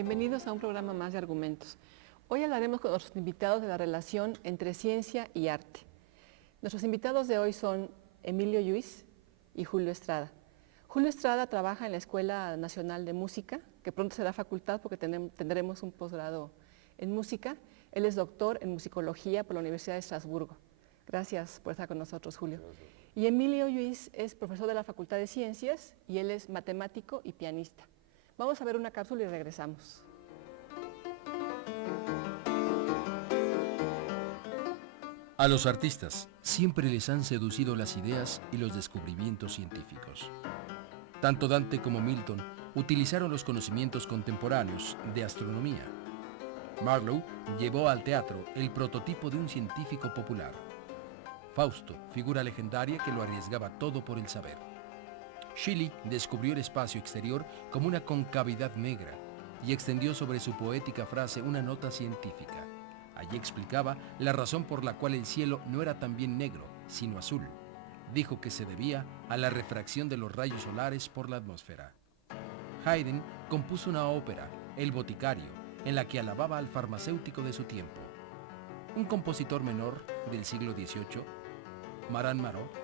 Bienvenidos a un programa más de Argumentos. Hoy hablaremos con nuestros invitados de la relación entre ciencia y arte. Nuestros invitados de hoy son Emilio Lluís y Julio Estrada. Julio Estrada trabaja en la Escuela Nacional de Música, que pronto será facultad porque tendremos un posgrado en música. Él es doctor en musicología por la Universidad de Estrasburgo. Gracias por estar con nosotros, Julio. Gracias. Y Emilio Lluís es profesor de la Facultad de Ciencias y él es matemático y pianista. Vamos a ver una cápsula y regresamos. A los artistas siempre les han seducido las ideas y los descubrimientos científicos. Tanto Dante como Milton utilizaron los conocimientos contemporáneos de astronomía. Marlowe llevó al teatro el prototipo de un científico popular. Fausto, figura legendaria que lo arriesgaba todo por el saber. Shelley descubrió el espacio exterior como una concavidad negra y extendió sobre su poética frase una nota científica. Allí explicaba la razón por la cual el cielo no era también negro, sino azul. Dijo que se debía a la refracción de los rayos solares por la atmósfera. Haydn compuso una ópera, El Boticario, en la que alababa al farmacéutico de su tiempo. Un compositor menor del siglo XVIII, Marin Marot,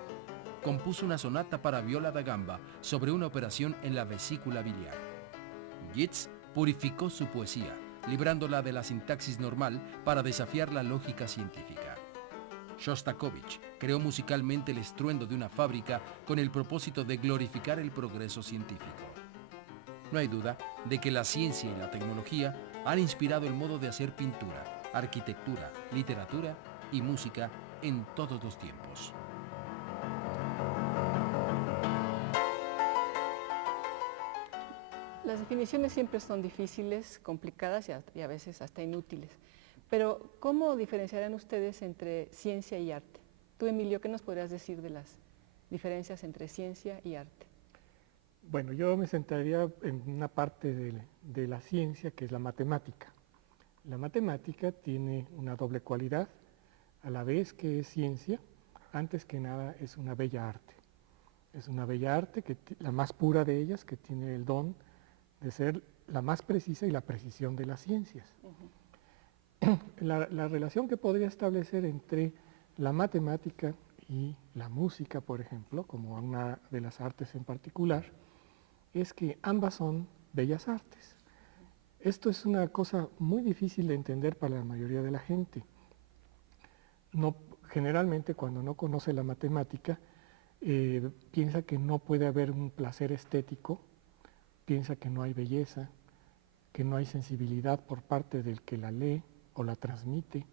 compuso una sonata para viola da gamba sobre una operación en la vesícula biliar. Yeats purificó su poesía, librándola de la sintaxis normal para desafiar la lógica científica. Shostakovich creó musicalmente el estruendo de una fábrica con el propósito de glorificar el progreso científico. No hay duda de que la ciencia y la tecnología han inspirado el modo de hacer pintura, arquitectura, literatura y música en todos los tiempos. Las definiciones siempre son difíciles, complicadas y a veces hasta inútiles. Pero, ¿cómo diferenciarán ustedes entre ciencia y arte? Tú, Emilio, ¿qué nos podrías decir de las diferencias entre ciencia y arte? Bueno, yo me centraría en una parte de la ciencia que es la matemática. La matemática tiene una doble cualidad, a la vez que es ciencia, antes que nada es una bella arte. Es una bella arte, la más pura de ellas, que tiene el don de ser la más precisa y la precisión de las ciencias. La relación que podría establecer entre la matemática y la música, por ejemplo, como una de las artes en particular, es que ambas son bellas artes. Esto es una cosa muy difícil de entender para la mayoría de la gente. Generalmente cuando no conoce la matemática, piensa que no puede haber un placer estético, piensa que no hay belleza, que no hay sensibilidad por parte del que la lee o la transmite,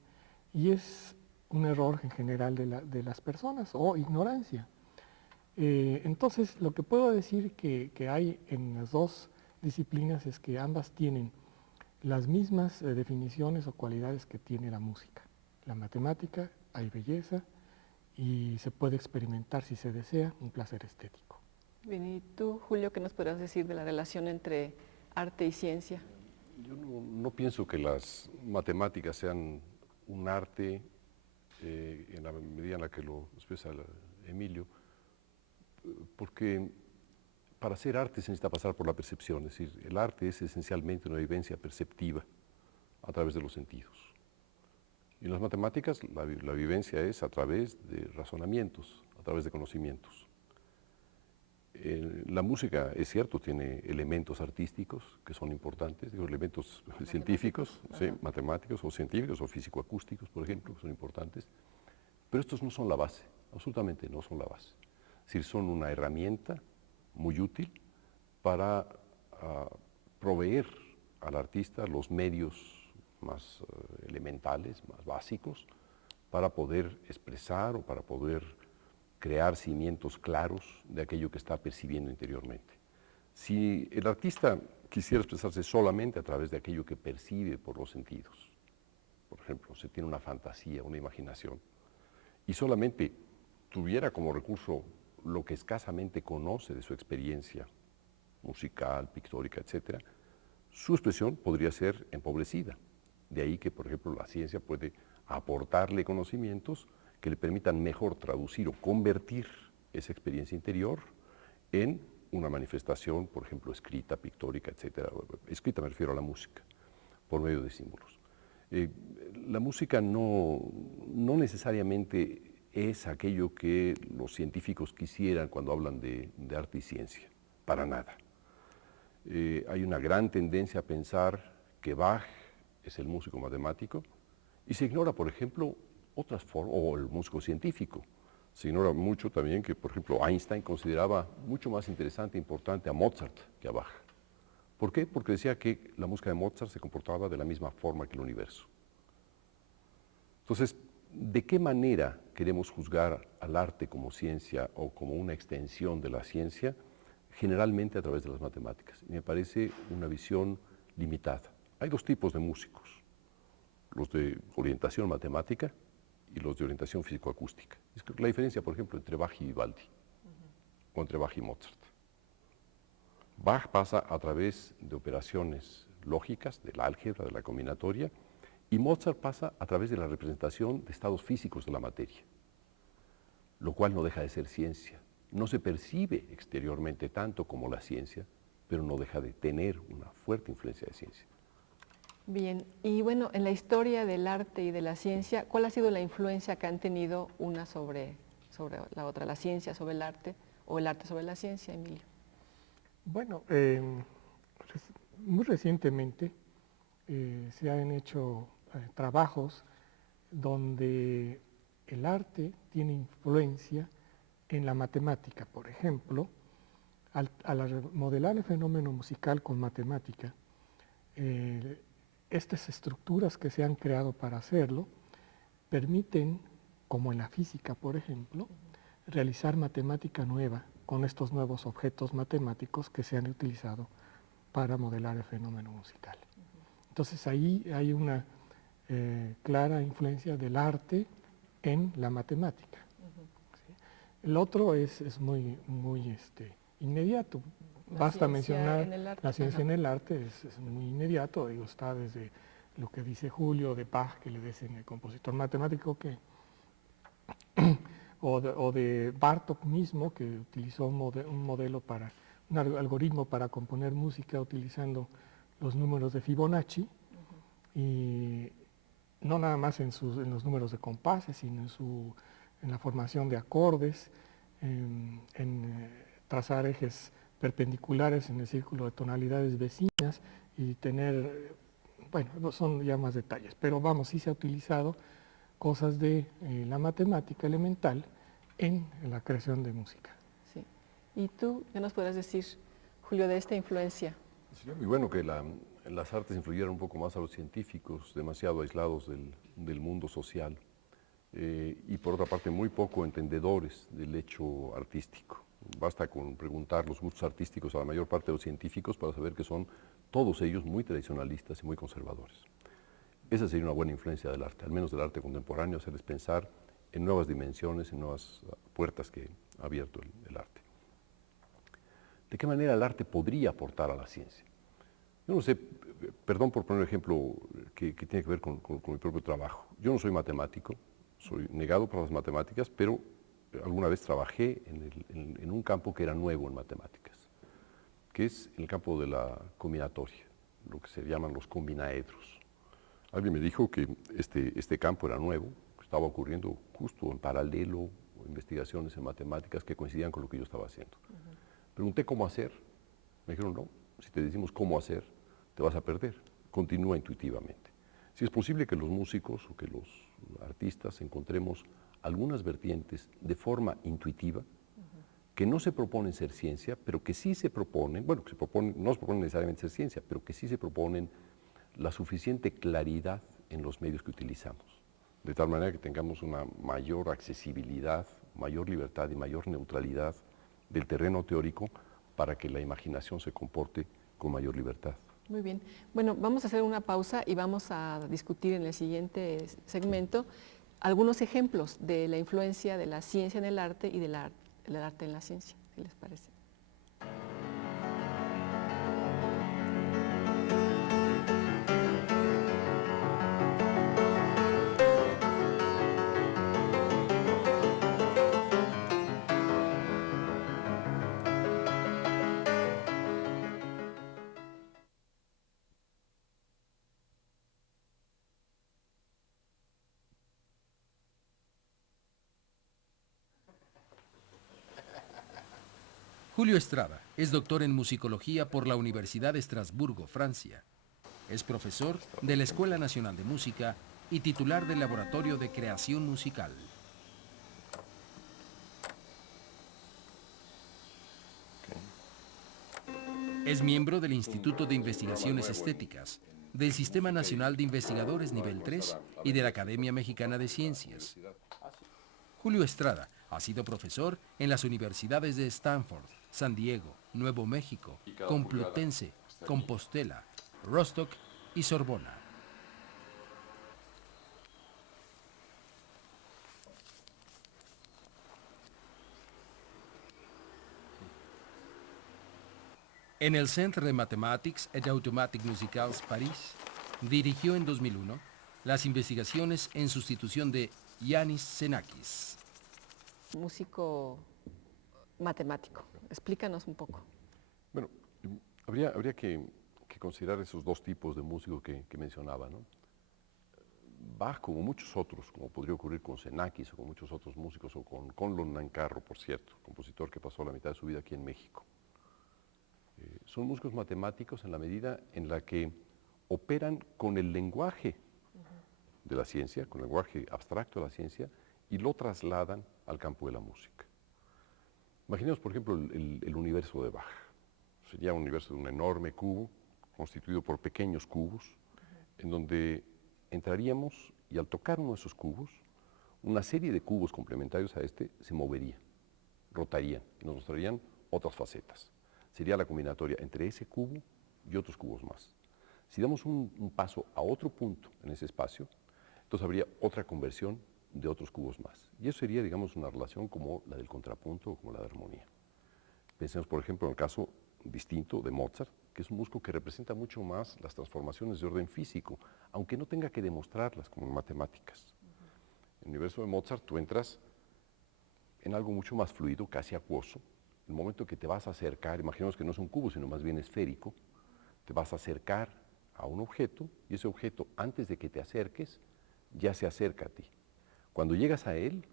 y es un error en general de las personas, o ignorancia. Entonces, lo que puedo decir que hay en las dos disciplinas es que ambas tienen las mismas definiciones o cualidades que tiene la música. La matemática, hay belleza, y se puede experimentar, si se desea, un placer estético. Bien, y tú, Julio, ¿qué nos podrías decir de la relación entre arte y ciencia? Yo no pienso que las matemáticas sean un arte en la medida en la que lo expresa Emilio, porque para hacer arte se necesita pasar por la percepción, es decir, el arte es esencialmente una vivencia perceptiva a través de los sentidos. Y en las matemáticas la vivencia es a través de razonamientos, a través de conocimientos. La música, es cierto, tiene elementos artísticos que son importantes, digo, elementos científicos, sí, matemáticos o científicos o físico-acústicos, por ejemplo, que son importantes, pero estos no son la base, absolutamente no son la base. Es decir, son una herramienta muy útil para proveer al artista los medios más elementales, más básicos, para poder expresar o para poder crear cimientos claros de aquello que está percibiendo interiormente. Si el artista quisiera expresarse solamente a través de aquello que percibe por los sentidos, por ejemplo, se tiene una fantasía, una imaginación, y solamente tuviera como recurso lo que escasamente conoce de su experiencia musical, pictórica, etc., su expresión podría ser empobrecida. De ahí que, por ejemplo, la ciencia puede aportarle conocimientos que le permitan mejor traducir o convertir esa experiencia interior en una manifestación, por ejemplo, escrita, pictórica, etcétera. Escrita me refiero a la música, por medio de símbolos. La música no necesariamente es aquello que los científicos quisieran cuando hablan de arte y ciencia, para nada. Hay una gran tendencia a pensar que Bach es el músico matemático y se ignora, por ejemplo, otras formas, o el músico científico. Se ignora mucho también que, por ejemplo, Einstein consideraba mucho más interesante e importante a Mozart que a Bach. ¿Por qué? Porque decía que la música de Mozart se comportaba de la misma forma que el universo. Entonces, ¿de qué manera queremos juzgar al arte como ciencia o como una extensión de la ciencia? Generalmente a través de las matemáticas. Y me parece una visión limitada. Hay dos tipos de músicos, los de orientación matemática y los de orientación físico-acústica. Es que la diferencia, por ejemplo, entre Bach y Vivaldi, o entre Bach y Mozart. Bach pasa a través de operaciones lógicas, del álgebra, de la combinatoria, y Mozart pasa a través de la representación de estados físicos de la materia, lo cual no deja de ser ciencia. No se percibe exteriormente tanto como la ciencia, pero no deja de tener una fuerte influencia de ciencia. Bien, y bueno, en la historia del arte y de la ciencia, ¿cuál ha sido la influencia que han tenido una sobre la otra, la ciencia sobre el arte o el arte sobre la ciencia, Emilio? Bueno, muy recientemente se han hecho trabajos donde el arte tiene influencia en la matemática. Por ejemplo, al modelar el fenómeno musical con matemática, estas estructuras que se han creado para hacerlo permiten, como en la física, por ejemplo, realizar matemática nueva con estos nuevos objetos matemáticos que se han utilizado para modelar el fenómeno musical. Entonces ahí hay una clara influencia del arte en la matemática. ¿Sí? El otro es muy inmediato. Basta mencionar la ciencia en el arte, es muy inmediato, digo, está desde lo que dice Julio de Bach, que le dicen el compositor matemático, o de Bartók mismo, que utilizó un modelo un algoritmo para componer música utilizando los números de Fibonacci, y no nada más en los números de compases, sino en la formación de acordes, en trazar ejes perpendiculares en el círculo de tonalidades vecinas y tener, bueno, son ya más detalles, pero vamos, sí se ha utilizado cosas de la matemática elemental en la creación de música. Sí. ¿Y tú qué nos podrás decir, Julio, de esta influencia? Sería muy bueno que las artes influyeran un poco más a los científicos, demasiado aislados del mundo social, y por otra parte muy poco entendedores del hecho artístico. Basta con preguntar los gustos artísticos a la mayor parte de los científicos para saber que son todos ellos muy tradicionalistas y muy conservadores. Esa sería una buena influencia del arte, al menos del arte contemporáneo, hacerles pensar en nuevas dimensiones, en nuevas puertas que ha abierto el arte. ¿De qué manera el arte podría aportar a la ciencia? Yo no sé, perdón por poner un ejemplo que tiene que ver con mi propio trabajo. Yo no soy matemático, soy negado para las matemáticas, pero alguna vez trabajé en un campo que era nuevo en matemáticas, que es el campo de la combinatoria, lo que se llaman los combinaedros. Alguien me dijo que este campo era nuevo, que estaba ocurriendo justo en paralelo, investigaciones en matemáticas que coincidían con lo que yo estaba haciendo. Pregunté cómo hacer, me dijeron no, si te decimos cómo hacer, te vas a perder, continúa intuitivamente. Si es posible que los músicos o que los artistas encontremos algunas vertientes de forma intuitiva que no se proponen ser ciencia, pero que sí se proponen, bueno, no se proponen necesariamente ser ciencia, pero que sí se proponen la suficiente claridad en los medios que utilizamos, de tal manera que tengamos una mayor accesibilidad, mayor libertad y mayor neutralidad del terreno teórico para que la imaginación se comporte con mayor libertad. Muy bien. Bueno, vamos a hacer una pausa y vamos a discutir en el siguiente segmento algunos ejemplos de la influencia de la ciencia en el arte y del arte en la ciencia, ¿qué les parece? Julio Estrada es doctor en musicología por la Universidad de Estrasburgo, Francia. Es profesor de la Escuela Nacional de Música y titular del Laboratorio de Creación Musical. Es miembro del Instituto de Investigaciones Estéticas, del Sistema Nacional de Investigadores Nivel 3 y de la Academia Mexicana de Ciencias. Julio Estrada ha sido profesor en las universidades de Stanford, San Diego, Nuevo México, Complutense, Compostela, Rostock y Sorbona. En el Centre de Mathématiques et d'Automatique Musicales París, dirigió en 2001 las investigaciones en sustitución de Yanis Xenakis. Músico matemático. Explícanos un poco. Bueno, habría que considerar esos dos tipos de músicos que mencionaba, ¿no? Bach, como muchos otros, como podría ocurrir con Xenakis o con muchos otros músicos, o con Conlon Nancarrow, por cierto, compositor que pasó la mitad de su vida aquí en México. Son músicos matemáticos en la medida en la que operan con el lenguaje de la ciencia, con el lenguaje abstracto de la ciencia, y lo trasladan al campo de la música. Imaginemos, por ejemplo, el universo de Bach. Sería un universo de un enorme cubo, constituido por pequeños cubos, en donde entraríamos y al tocar uno de esos cubos, una serie de cubos complementarios a este se moverían, rotarían y nos mostrarían otras facetas. Sería la combinatoria entre ese cubo y otros cubos más. Si damos un paso a otro punto en ese espacio, entonces habría otra conversión de otros cubos más. Y eso sería, digamos, una relación como la del contrapunto o como la de armonía. Pensemos, por ejemplo, en el caso distinto de Mozart, que es un músico que representa mucho más las transformaciones de orden físico, aunque no tenga que demostrarlas como en matemáticas. En el universo de Mozart tú entras en algo mucho más fluido, casi acuoso. El momento que te vas a acercar, imaginemos que no es un cubo, sino más bien esférico, te vas a acercar a un objeto y ese objeto, antes de que te acerques, ya se acerca a ti. Cuando llegas a él,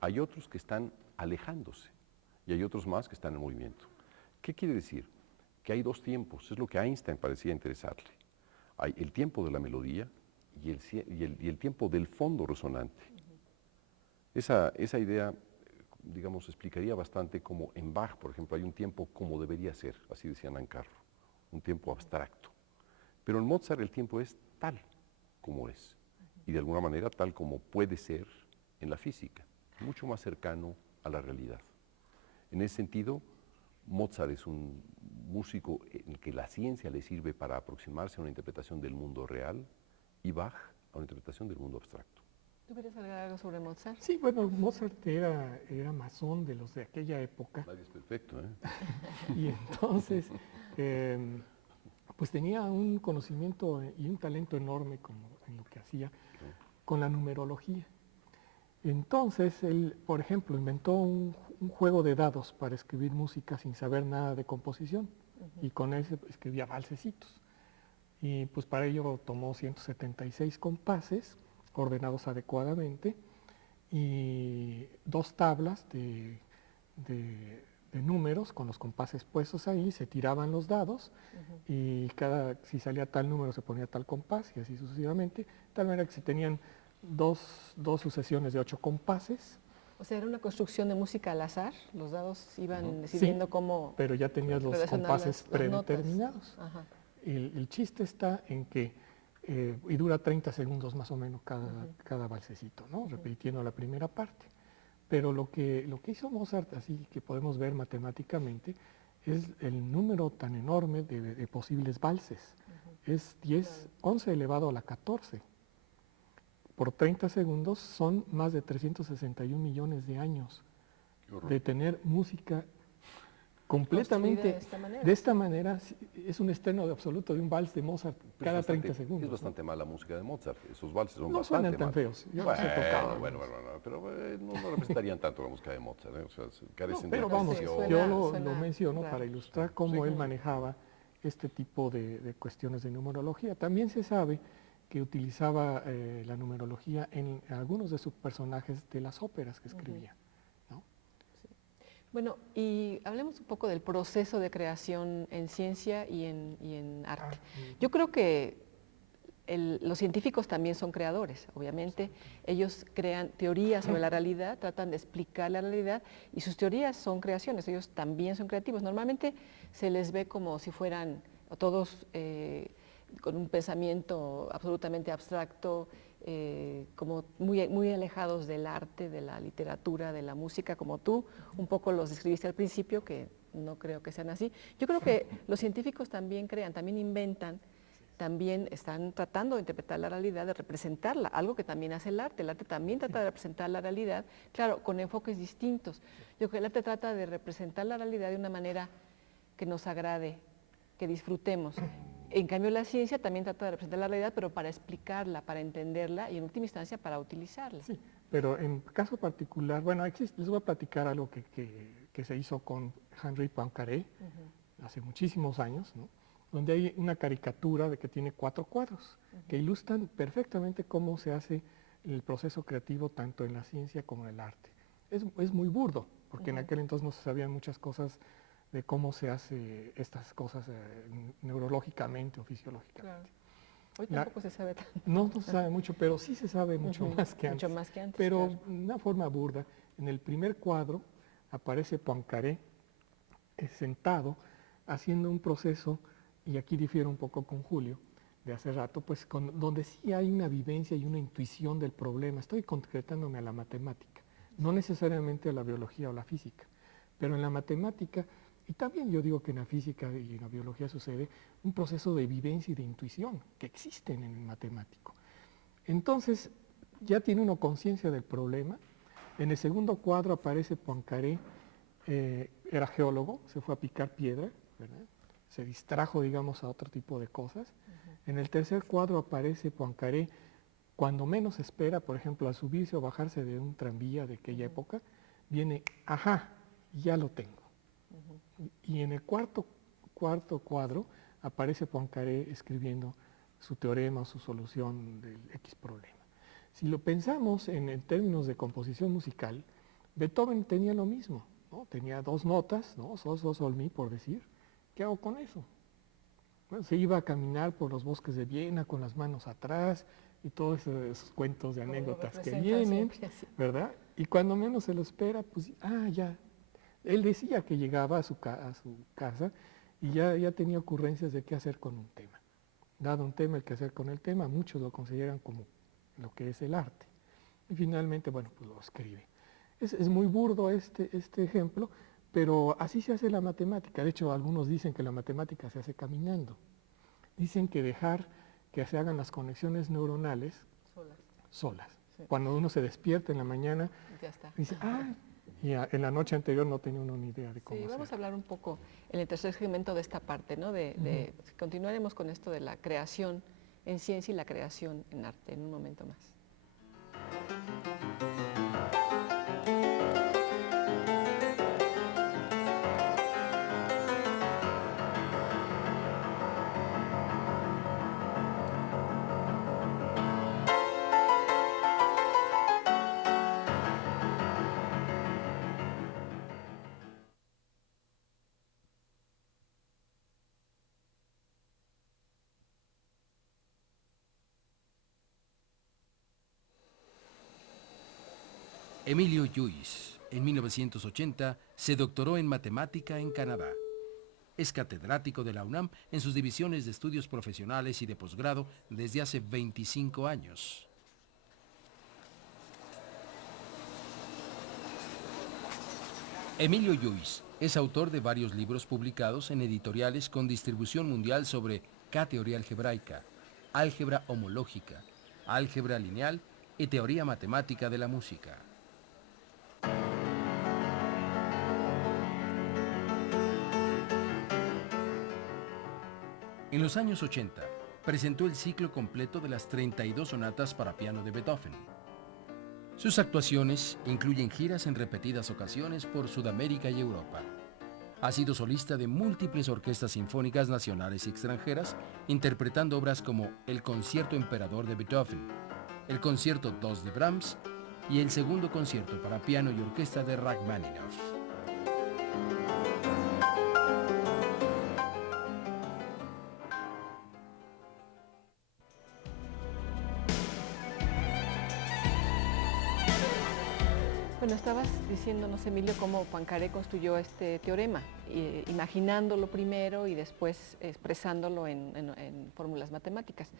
hay otros que están alejándose y hay otros más que están en movimiento. ¿Qué quiere decir? Que hay dos tiempos, es lo que a Einstein parecía interesarle. Hay el tiempo de la melodía y el tiempo del fondo resonante. Esa idea, digamos, explicaría bastante cómo en Bach, por ejemplo, hay un tiempo como debería ser, así decía Nancarrow, un tiempo abstracto. Pero en Mozart el tiempo es tal como es, y de alguna manera tal como puede ser en la física, mucho más cercano a la realidad. En ese sentido, Mozart es un músico en el que la ciencia le sirve para aproximarse a una interpretación del mundo real y Bach a una interpretación del mundo abstracto. ¿Tú quieres agregar algo sobre Mozart? Sí, bueno, Mozart era masón de los de aquella época. Nadie es perfecto, ¿eh? Y entonces, pues tenía un conocimiento y un talento enorme en lo que hacía con la numerología. Entonces, él, por ejemplo, inventó un juego de dados para escribir música sin saber nada de composición, y con ese escribía valsecitos. Y pues para ello tomó 176 compases, ordenados adecuadamente, y dos tablas de números con los compases puestos ahí, se tiraban los dados, y si salía tal número se ponía tal compás, y así sucesivamente, de tal manera que se tenían dos sucesiones de 8 compases. O sea, era una construcción de música al azar, los dados iban decidiendo cómo... Pero ya tenías los compases predeterminados. Ajá. El chiste está en que, y dura 30 segundos más o menos cada valsecito, ¿no? Repitiendo la primera parte. Pero lo que hizo Mozart, así que podemos ver matemáticamente, es el número tan enorme de posibles valses. Es 11 elevado a la 14. Por 30 segundos son más de 361 millones de años de tener música completamente de esta manera. Es un estreno absoluto de un vals de Mozart cada 30 segundos. Es bastante mala música de Mozart, esos valses son no bastante suenan tan feos. Yo los he tocado. Bueno, pero no representarían tanto la música de Mozart, ¿eh? O sea, carecen pero de vamos, atención. yo lo menciono para ilustrar cómo él claro. manejaba este tipo de cuestiones de numerología. También se sabe que utilizaba la numerología en algunos de sus personajes de las óperas que escribía. ¿No? Bueno, y hablemos un poco del proceso de creación en ciencia y en arte. Yo creo que los científicos también son creadores, obviamente. Ellos crean teorías sobre la realidad, tratan de explicar la realidad y sus teorías son creaciones, ellos también son creativos. Normalmente se les ve como si fueran todos con un pensamiento absolutamente abstracto, como muy alejados del arte, de la literatura, de la música, como tú un poco los describiste al principio, que no creo que sean así. Yo creo que los científicos también crean, también inventan, también están tratando de interpretar la realidad, de representarla, algo que también hace el arte. El arte también trata de representar la realidad, claro, con enfoques distintos. Yo creo que el arte trata de representar la realidad de una manera que nos agrade, que disfrutemos. En cambio, la ciencia también trata de representar la realidad, pero para explicarla, para entenderla y en última instancia para utilizarla. Sí, pero en caso particular, bueno, les voy a platicar algo que se hizo con Henri Poincaré hace muchísimos años, ¿no? Donde hay una caricatura de que tiene 4 cuadros que ilustran perfectamente cómo se hace el proceso creativo tanto en la ciencia como en el arte. Es muy burdo, porque en aquel entonces no se sabían muchas cosas de cómo se hace estas cosas neurológicamente o fisiológicamente. Claro. Hoy tampoco se sabe tanto. No se sabe mucho, pero sí se sabe mucho más que antes. Mucho más que antes, pero claro. de una forma burda. En el primer cuadro aparece Poincaré sentado haciendo un proceso, y aquí difiero un poco con Julio de hace rato, pues donde sí hay una vivencia y una intuición del problema. Estoy concretándome a la matemática, no necesariamente a la biología o la física, pero en la matemática, y también yo digo que en la física y en la biología sucede un proceso de vivencia y de intuición que existen en el matemático. Entonces, ya tiene uno conciencia del problema. En el segundo cuadro aparece Poincaré, era geólogo, se fue a picar piedra, ¿verdad? Se distrajo, digamos, a otro tipo de cosas. En el tercer cuadro aparece Poincaré cuando menos espera, por ejemplo, al subirse o bajarse de un tranvía de aquella época, viene, ajá, ya lo tengo. Y en el cuarto cuadro aparece Poincaré escribiendo su teorema o su solución del X problema. Si lo pensamos en términos de composición musical, Beethoven tenía lo mismo, ¿no? Tenía 2 notas, ¿no? Sol, sol, mi, por decir. ¿Qué hago con eso? Bueno, se iba a caminar por los bosques de Viena con las manos atrás y todos esos cuentos de anécdotas que vienen, ¿verdad? Y cuando menos se lo espera, pues, ya. Él decía que llegaba a su casa y ya tenía ocurrencias de qué hacer con un tema. Dado un tema, el qué hacer con el tema, muchos lo consideran como lo que es el arte. Y finalmente, bueno, pues lo escribe. Es muy burdo este ejemplo, pero así se hace la matemática. De hecho, algunos dicen que la matemática se hace caminando. Dicen que dejar que se hagan las conexiones neuronales solas. Sí. Cuando uno se despierta en la mañana, ya está. Dice, y en la noche anterior no tenía uno ni idea de cómo hacerlo. Vamos a hablar un poco en el tercer segmento de esta parte, ¿no? Continuaremos con esto de la creación en ciencia y la creación en arte en un momento más. Emilio Lluís, en 1980, se doctoró en matemática en Canadá. Es catedrático de la UNAM en sus divisiones de estudios profesionales y de posgrado desde hace 25 años. Emilio Lluís es autor de varios libros publicados en editoriales con distribución mundial sobre K-teoría algebraica, álgebra homológica, álgebra lineal y teoría matemática de la música. En los años 80, presentó el ciclo completo de las 32 sonatas para piano de Beethoven. Sus actuaciones incluyen giras en repetidas ocasiones por Sudamérica y Europa. Ha sido solista de múltiples orquestas sinfónicas nacionales y extranjeras, interpretando obras como el Concierto Emperador de Beethoven, el Concierto 2 de Brahms y el Segundo Concierto para piano y orquesta de Rachmaninoff. Bueno, estabas diciéndonos, Emilio, cómo Poincaré construyó este teorema, imaginándolo primero y después expresándolo en fórmulas matemáticas.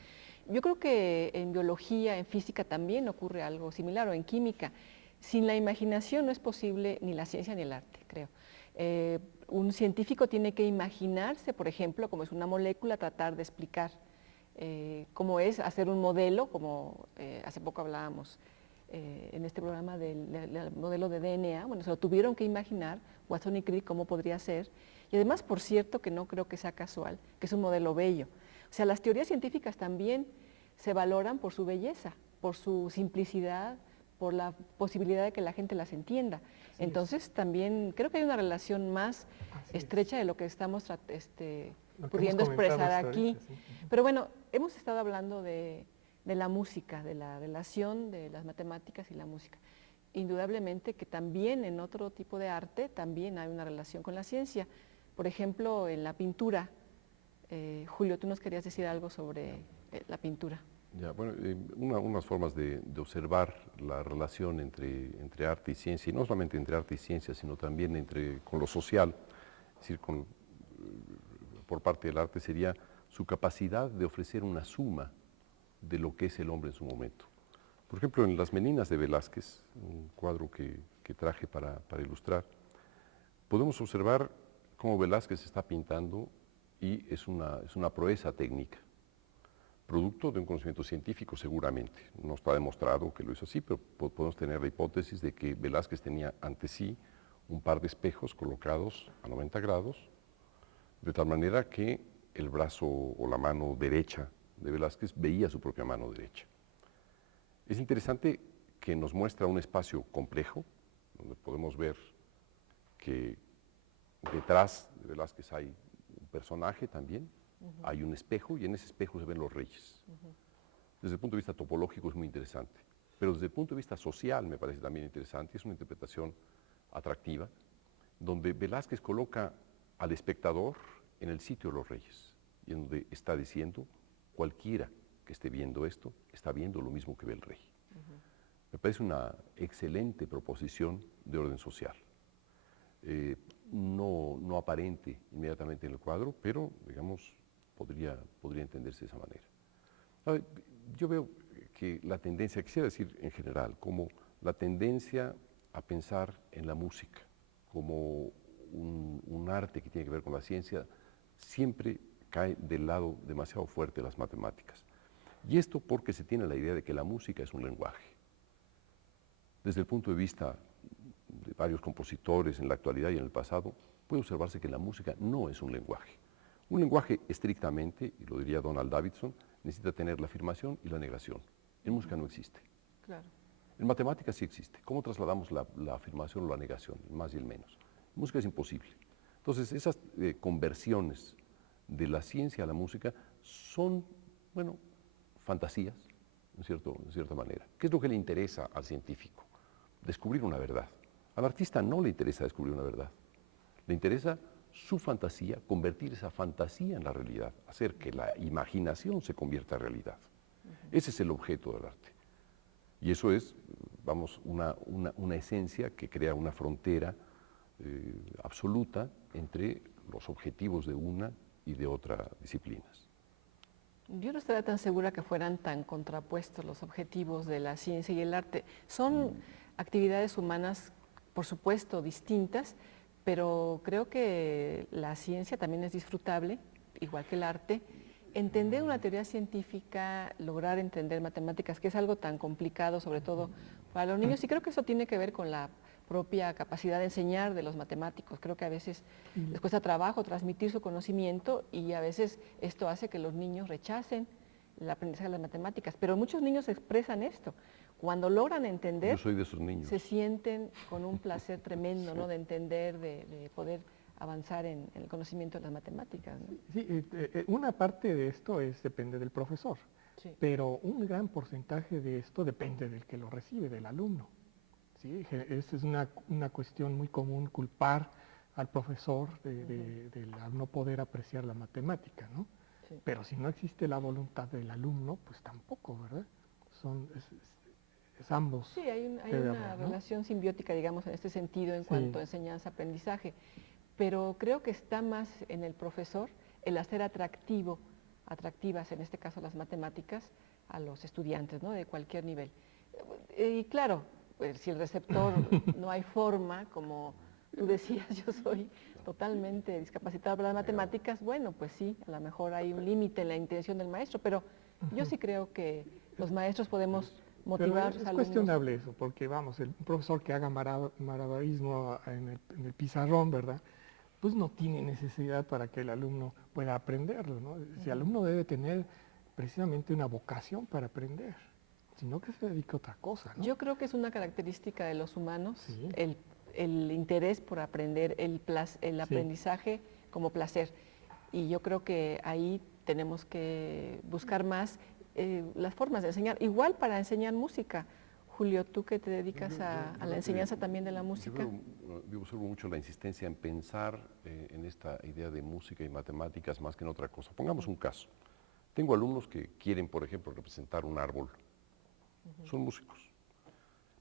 Yo creo que en biología, en física también ocurre algo similar, o en química. Sin la imaginación no es posible ni la ciencia ni el arte, creo. Un científico tiene que imaginarse, por ejemplo, cómo es una molécula, tratar de explicar cómo es, hacer un modelo, como hace poco hablábamos en este programa del modelo de DNA. Bueno, se lo tuvieron que imaginar, Watson y Crick, cómo podría ser. Y además, por cierto, que no creo que sea casual, que es un modelo bello. O sea, las teorías científicas también se valoran por su belleza, por su simplicidad, por la posibilidad de que la gente las entienda. Entonces, también creo que hay una relación más estrecha de lo que estamos pudiendo expresar aquí. Pero bueno, hemos estado hablando de la música, de la relación de las matemáticas y la música. Indudablemente que también en otro tipo de arte también hay una relación con la ciencia. Por ejemplo, en la pintura. Julio, tú nos querías decir algo sobre la pintura. Ya, bueno, unas formas de observar la relación entre arte y ciencia, y no solamente entre arte y ciencia, sino también con lo social, es decir, por parte del arte, sería su capacidad de ofrecer una suma de lo que es el hombre en su momento. Por ejemplo, en Las Meninas de Velázquez, un cuadro que traje para ilustrar, podemos observar cómo Velázquez está pintando y es una proeza técnica, producto de un conocimiento científico seguramente. No está demostrado que lo hizo así, pero podemos tener la hipótesis de que Velázquez tenía ante sí un par de espejos colocados a 90 grados, de tal manera que el brazo o la mano derecha de Velázquez veía su propia mano derecha. Es interesante que nos muestra un espacio complejo, donde podemos ver que detrás de Velázquez hay un personaje también, hay un espejo, y en ese espejo se ven los reyes. Desde el punto de vista topológico es muy interesante, pero desde el punto de vista social me parece también interesante, es una interpretación atractiva, donde Velázquez coloca al espectador en el sitio de los reyes, y en donde está diciendo, cualquiera que esté viendo esto, está viendo lo mismo que ve el rey. Me parece una excelente proposición de orden social. No aparente inmediatamente en el cuadro, pero, digamos, podría entenderse de esa manera. Yo veo que la tendencia, quisiera decir en general, como la tendencia a pensar en la música como un arte que tiene que ver con la ciencia, siempre cae del lado demasiado fuerte de las matemáticas. Y esto porque se tiene la idea de que la música es un lenguaje. Desde el punto de vista de varios compositores en la actualidad y en el pasado, puede observarse que la música no es un lenguaje. Un lenguaje estrictamente, y lo diría Donald Davidson, necesita tener la afirmación y la negación. En música no existe. Claro. En matemáticas sí existe. ¿Cómo trasladamos la afirmación o la negación, el más y el menos? En música es imposible. Entonces, esas conversiones de la ciencia a la música son, bueno, fantasías, en cierta manera. ¿Qué es lo que le interesa al científico? Descubrir una verdad. Al artista no le interesa descubrir una verdad. Le interesa su fantasía, convertir esa fantasía en la realidad, hacer que la imaginación se convierta en realidad. Ese es el objeto del arte. Y eso es, vamos, una esencia que crea una frontera absoluta entre los objetivos de una y de otra disciplinas. Yo no estaría tan segura que fueran tan contrapuestos los objetivos de la ciencia y el arte. Son actividades humanas, por supuesto, distintas, pero creo que la ciencia también es disfrutable, igual que el arte. Entender una teoría científica, lograr entender matemáticas, que es algo tan complicado, sobre todo para los niños, y creo que eso tiene que ver con la propia capacidad de enseñar de los matemáticos. Creo que a veces les cuesta trabajo transmitir su conocimiento y a veces esto hace que los niños rechacen el aprendizaje de las matemáticas. Pero muchos niños expresan esto. Cuando logran entender, yo soy de esos niños, se sienten con un placer tremendo, ¿no? De entender, de poder avanzar en el conocimiento de las matemáticas, ¿no? Sí, una parte de esto depende del profesor, Sí. pero un gran porcentaje de esto depende del que lo recibe, del alumno. ¿Sí? Esa es una cuestión muy común, culpar al profesor del al no poder apreciar la matemática, ¿no? Sí. Pero si no existe la voluntad del alumno, pues tampoco, ¿verdad? Es ambos. Sí, hay debe una haber, ¿no? relación simbiótica, digamos, en este sentido en Sí. cuanto a enseñanza-aprendizaje, pero creo que está más en el profesor el hacer atractivas, en este caso las matemáticas, a los estudiantes, ¿no? De cualquier nivel. Y claro, pues, si el receptor no hay forma, como tú decías, yo soy totalmente discapacitado para las matemáticas, bueno, pues sí, a lo mejor hay un límite en la intención del maestro, pero yo sí creo que los maestros podemos motivar a los Pero es alumnos. cuestionable eso, porque vamos, un profesor que haga malabarismo en el pizarrón, ¿verdad? Pues no tiene necesidad para que el alumno pueda aprenderlo, ¿no? El alumno debe tener precisamente una vocación para aprender, sino que se dedique a otra cosa, ¿no? Yo creo que es una característica de los humanos, Sí. el interés por aprender, el Sí. aprendizaje como placer. Y yo creo que ahí tenemos que buscar más las formas de enseñar. Igual para enseñar música. Julio, tú que te dedicas a la enseñanza también de la música. Yo observo mucho la insistencia en pensar en esta idea de música y matemáticas más que en otra cosa. Pongamos un caso. Tengo alumnos que quieren, por ejemplo, representar un árbol. Son músicos.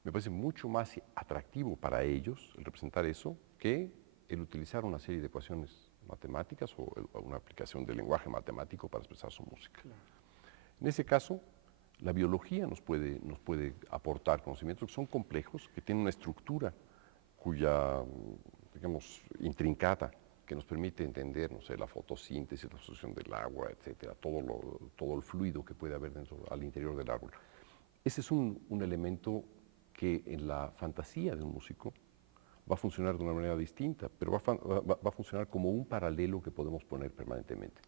Me parece mucho más atractivo para ellos el representar eso que el utilizar una serie de ecuaciones matemáticas o una aplicación del lenguaje matemático para expresar su música. Claro. En ese caso, la biología nos puede aportar conocimientos que son complejos, que tienen una estructura cuya, digamos, intrincada, que nos permite entender, no sé, la fotosíntesis, la absorción del agua, etcétera, todo el fluido que puede haber al interior del árbol. Ese es un elemento que en la fantasía de un músico va a funcionar de una manera distinta, pero va a funcionar como un paralelo que podemos poner permanentemente.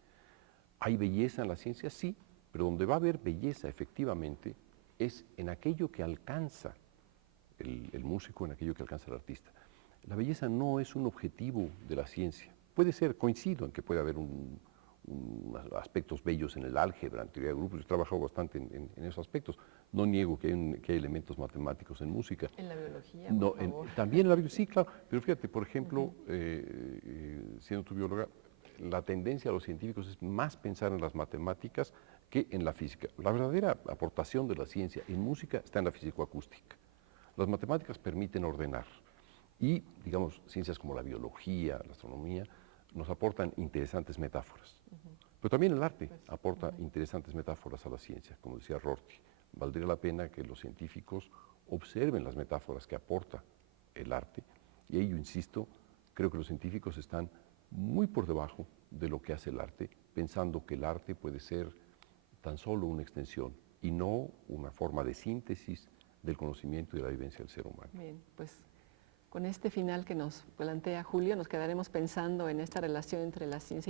¿Hay belleza en la ciencia? Sí, pero donde va a haber belleza efectivamente es en aquello que alcanza el músico, en aquello que alcanza el artista. La belleza no es un objetivo de la ciencia. Puede ser, coincido en que puede haber aspectos bellos en el álgebra, en teoría de grupos. Yo he trabajado bastante en esos aspectos. No niego que hay elementos matemáticos en música. En la biología, No, por favor. también en la biología, sí, claro. Pero fíjate, por ejemplo, siendo tu bióloga, la tendencia de los científicos es más pensar en las matemáticas que en la física. La verdadera aportación de la ciencia en música está en la físico-acústica. Las matemáticas permiten ordenar y, digamos, ciencias como la biología, la astronomía, nos aportan interesantes metáforas. Pero también el arte aporta interesantes metáforas a la ciencia, como decía Rorty. Valdría la pena que los científicos observen las metáforas que aporta el arte, y ello, insisto, creo que los científicos están muy por debajo de lo que hace el arte, pensando que el arte puede ser tan solo una extensión y no una forma de síntesis del conocimiento y de la vivencia del ser humano. Bien, pues con este final que nos plantea Julio, nos quedaremos pensando en esta relación entre la ciencia y